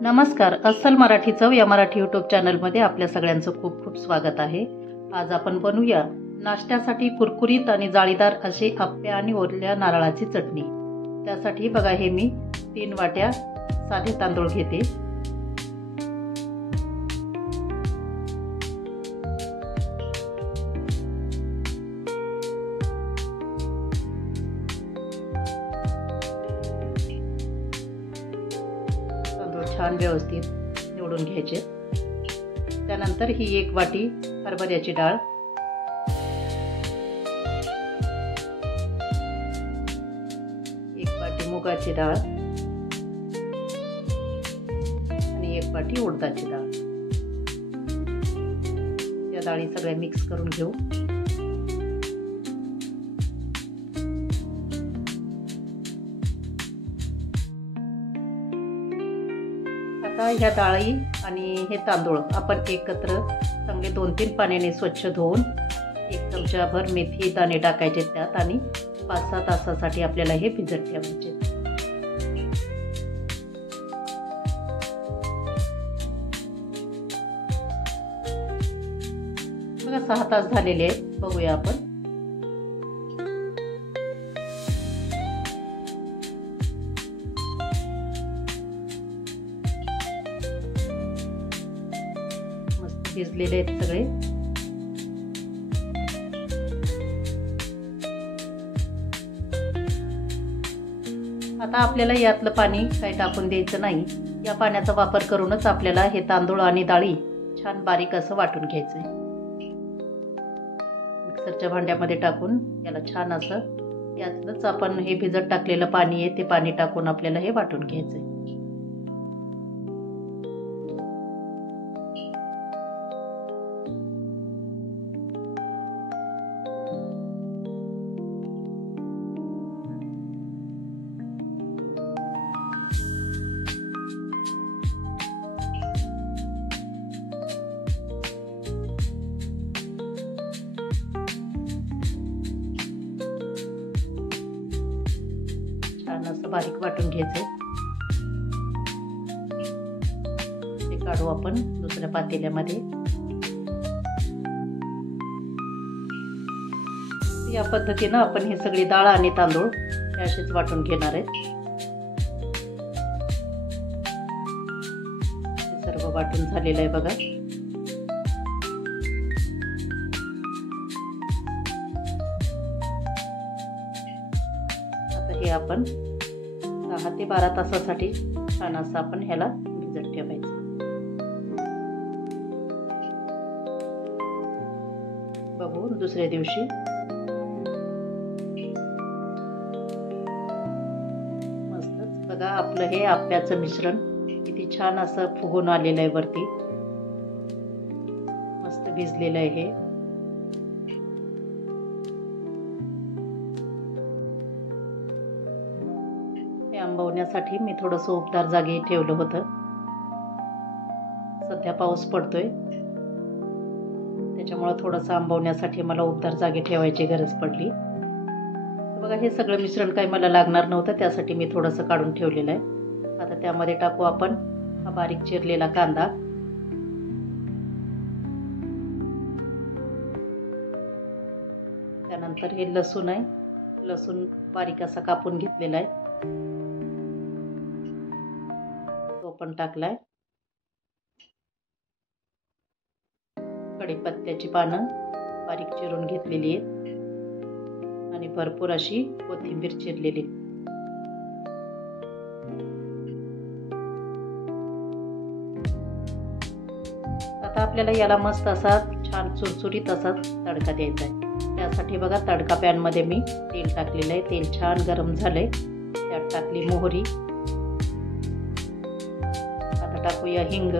नमस्कार. अस्सल मराठी चव या मराठी यूट्यूब चॅनलमध्ये आपल्या सगळ्यांचं खूप खूप स्वागत आहे. आज आपण बनवूया नाश्त्यासाठी कुरकुरीत आणि जाळीदार असे आप्पे आणि ओल्या नारळाची चटणी. त्यासाठी बघा, हे मी 3 वाट्या साधे तांदूळ घेते. छान व्यवस्थित निवडून घ्यायचे. त्यानंतर ही 1 वाटी हरभऱ्याची डाळ, 1 वाटी मुगाची डाळ आणि 1 वाटी उडदाची डाळ. या डाळी सगळ्या मिक्स करून घेऊ. आता ह्या डाळी आणि हे तांदूळ आपण एकत्र चांगले 2-3 पाण्याने स्वच्छ धुवून 1 चमचाभर मेथी दाणे टाकायचे त्यात आणि 5-6 तासासाठी आपल्याला हे भिजत ठेवायचे. बघा 6 तास झालेले आहेत. बघूया आपण. भिजलेले आहेत सगळे. आता आपल्याला यातलं पाणी काही टाकून द्यायचं नाही. या पाण्याचा वापर करूनच आपल्याला हे तांदूळ आणि डाळी छान बारीक असं वाटून घ्यायचंय. मिक्सरच्या भांड्यामध्ये टाकून याला छान असं यातलंच आपण हे भिजत टाकलेलं पाणी आहे ते पाणी टाकून आपल्याला हे वाटून घ्यायचंय. असं बारीक वाटून घ्यायचंय. ते काढू आपण दुसऱ्या पातेल्यामध्ये. या पद्धतीनं आपण हे सगळी डाळ आणि तांदूळ हे असेच वाटून घेणार आहेत. हे सर्व वाटून झालेलं आहे बघा. आता हे आपण 10 ते 12 तासासाठी छान असं आपण ह्याला भिजत ठेवायचं. बघू दुसऱ्या दिवशी. मस्तच बघा आपलं हे आप्याचं मिश्रण किती छान असं फुगून आलेलं आहे वरती. मस्त भिजलेलं आहे हे. आंबवण्यासाठी मी थोडंसं उबदार जागी ठेवलं होतं. सध्या पाऊस पडतोय त्याच्यामुळे थोडंसं आंबवण्यासाठी मला उबदार जागी ठेवायची गरज पडली. बघा हे सगळं मिश्रण काही मला लागणार नव्हतं, त्यासाठी मी थोडंसं काढून ठेवलेलं आहे. आता त्यामध्ये टाकू आपण हा बारीक चिरलेला कांदा, त्यानंतर हे लसूण आहे. लसूण बारीक असा कापून घेतलेला आहे तो पण टाकलाय. कढीपत्त्याची पानं बारीक चिरून घेतलेली आहेत आणि भरपूर अशी कोथिंबीर चिरलेली. आता आपल्याला याला मस्त असा छान चुरचुरीत असा तडका द्यायचा आहे. त्यासाठी बघा तडका पॅन मध्ये मी तेल टाकलेलं आहे. तेल छान गरम झालंय. त्यात टाकली मोहरी. आता टाकूया हिंग,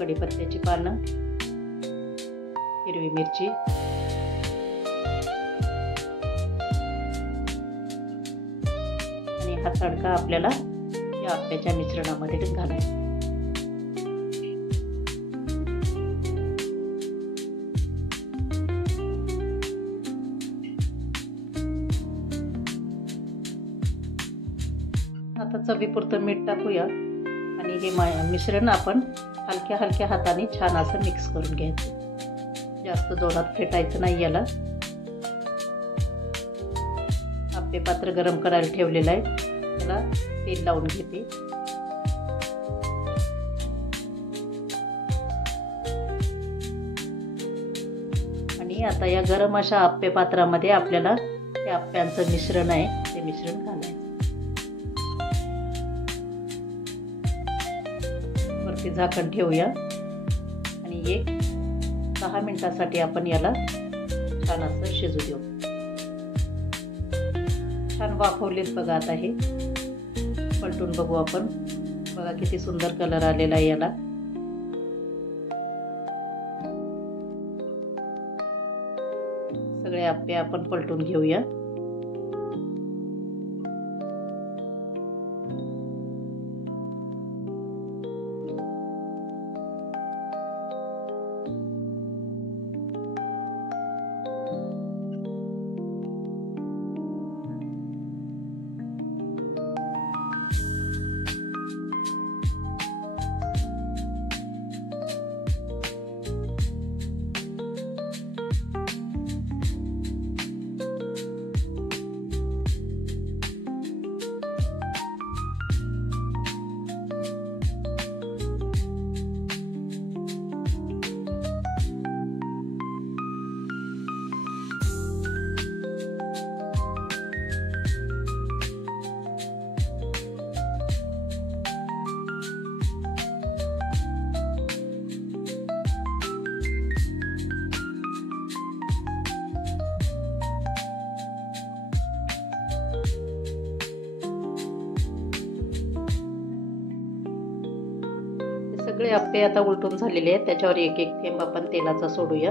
कढीपत्त्याची पानं, हिरवी मिरची आणि हा तडका आपल्याला या आप्याच्या मिश्रणामध्ये घालायचा. आता चवीपुरतं मीठ टाकूया आणि हे मिश्रण आपण हलक्या हलक्या हाताने छान असं मिक्स करून घ्यायचं। जास्त जोरात फेटायचं नाही याला। आप्पे पात्र गरम करायला ठेवलेलं आहे, त्याला तेल लावून घेते। आणि आता या गरम अशा आप्पे पात्रामध्ये आपल्याला त्या आप्प्यांचं मिश्रण आहे ते मिश्रण घालायचं। वरती झाकण ठेवूया आणि 10 मिनिटासाठी आपण याला छान असं शिजू देऊ। छान वाफवलेत बघा। आता हे पलटून बघू आपण। बघा किती सुंदर कलर आलेला आहे याला। सगळे आप्पे आपण पलटून घेऊया। सगळे आप्पे आता उलटून झालेले आहेत, त्याच्यावर एक एक थेंब आपण तेलाचा सोडूया।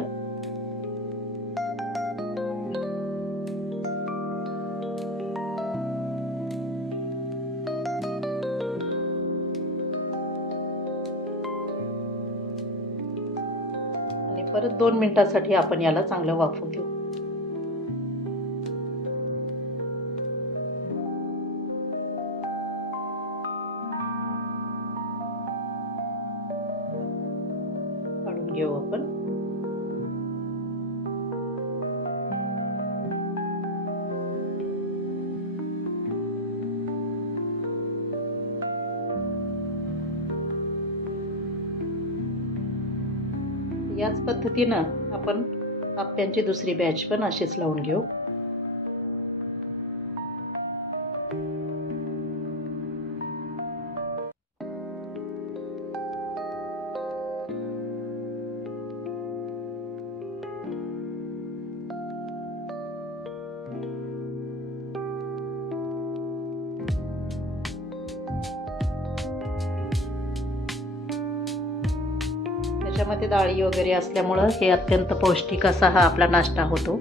आणि परत 2 मिनिटांसाठी आपण याला चांगलं वाफवू देऊ। घेऊ आपण। याच पद्धतीनं आपण आप्प्यांची दुसरी बॅच पण अशीच लावून घेऊ। त्याच्यामध्ये डाळी वगैरे असल्यामुळं हे अत्यंत पौष्टिक असा हा आपला नाश्ता होतो।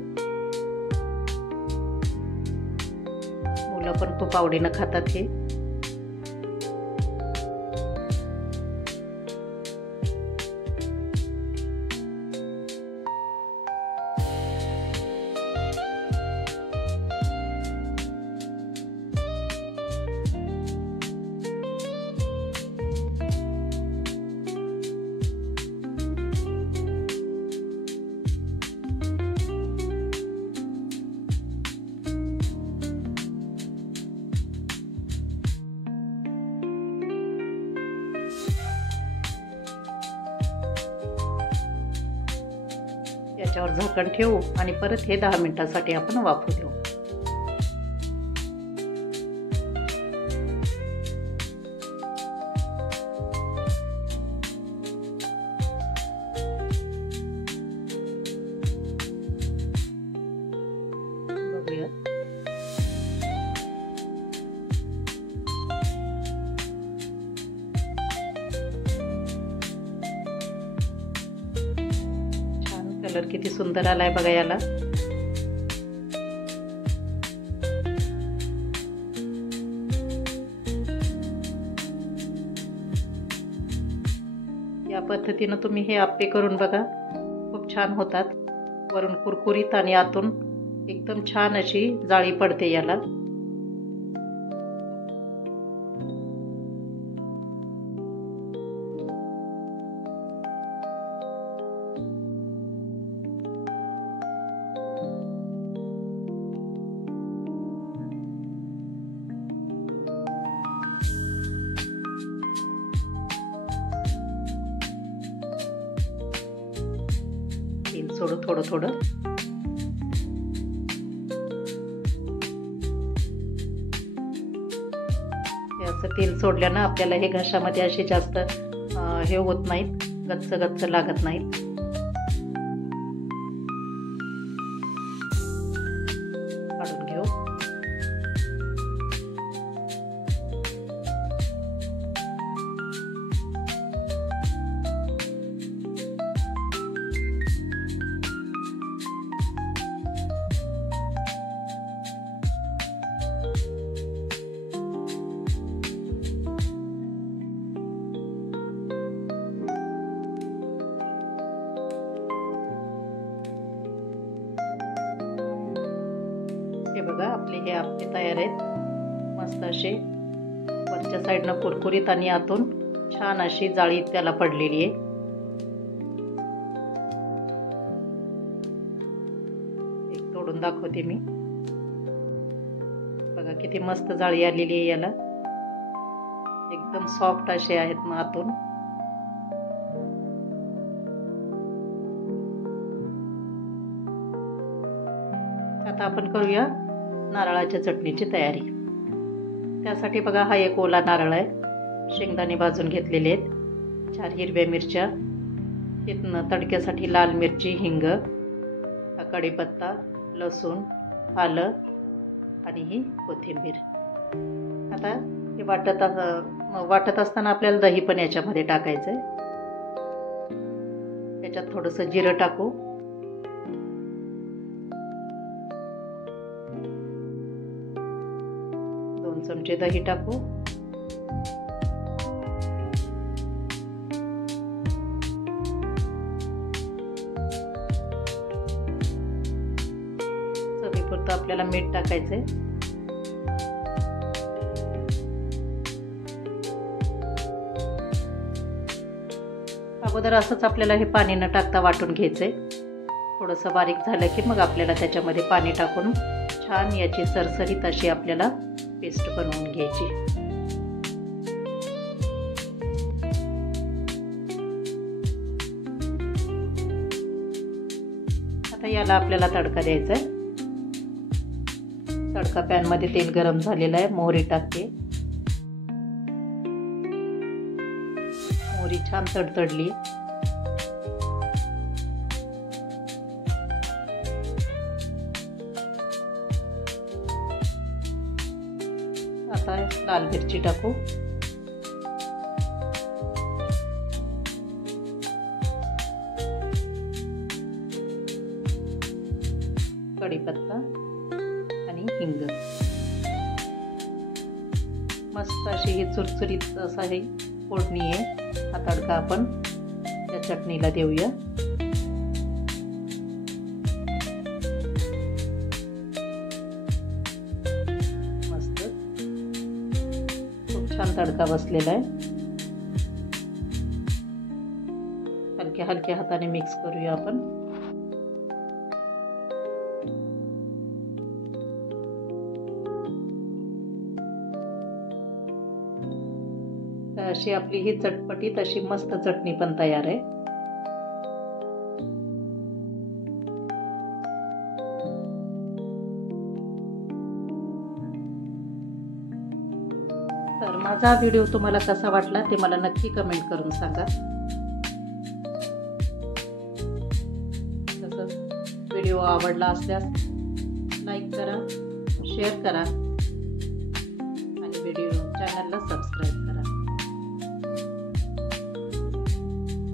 मुलं पण खूप आवडीनं खातात हे। याच्यावर झाकण ठेवू आणि परत हे 10 मिनिटांसाठी आपण वाफवू देऊ। बघूया कलर किती सुंदर आलाय बघा याला। या पद्धतीने तुम्ही हे आप्पे करून बघा, खूप छान होतात। वरून कुरकुरीत आणि आतून एकदम छान अशी जाळी पडते याला। सोडू थोडं थोडं. हे असं तेल सोडल्यानं आपल्याला हे घशामध्ये असे जास्त हे होत नाहीत, गच्च गच्च लागत नाहीत. काढून घेऊ. हे बघा आपले हे आप्पे तयार आहेत. मस्त असे वरच्या साईडनं कुरकुरीत आणि आतून छान अशी जाळी त्याला पडलेली आहे. एक तोडून दाखवते मी. बघा किती मस्त जाळी आलेली आहे याला. एकदम सॉफ्ट असे आहेत मग आतून. आता आपण करूया नारळाच्या चटणीची तयारी. त्यासाठी बघा हा एक ओला नारळ आहे. शेंगदाणे भाजून घेतलेले आहेत. 4 हिरव्या मिरच्या, इथनं तडक्यासाठी लाल मिरची, हिंग, कढीपत्ता, लसूण, आलं आणि ही कोथिंबीर. आता हे वाटत असताना आपल्याला दही पण याच्यामध्ये टाकायचं आहे. त्याच्यात थोडंसं जिरं टाकू. चमचे दही टाकू. चवीपुरतं आपल्याला मीठ टाकायचंय. अगोदर असंच आपल्याला हे पाणी न टाकता वाटून घ्यायचंय. थोडंसं बारीक झालं की मग आपल्याला त्याच्यामध्ये पाणी टाकून छान याची सरसरीत अशी आपल्याला पेस्ट बनवून घ्यायची. आता याला आपल्याला तडका द्यायचा आहे. तडका पॅन मध्ये तेल गरम झालेलं आहे. मोहरी टाकते. मोहरी छान तडतडली. आता लाल मिरची टाकू. कढीपत्ता आणि हिंग. मस्त अशी ही चुरचुरीत असा ही फोडणी आहे. हा तडका आपण त्या चटणीला देऊया. छान तडका बसलेला आहे. हलक्या हलक्या हाताने मिक्स करूया आपण. तर अशी आपली ही चटपटीत अशी मस्त चटणी पण तयार आहे. तर माझा व्हिडिओ तुम्हाला कसा वाटला ते मला नक्की कमेंट करून सांगा. तसंच व्हिडिओ आवडला असल्यास लाईक करा, शेअर करा आणि व्हिडिओ चॅनलला सबस्क्राईब करा.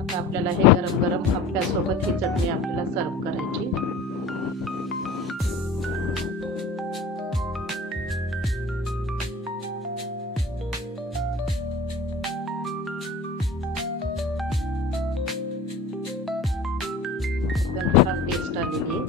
आता आपल्याला हे गरम गरम आप्यासोबत ही चटणी आपल्याला सर्व करायची. छान टेस्ट आलेली आहे.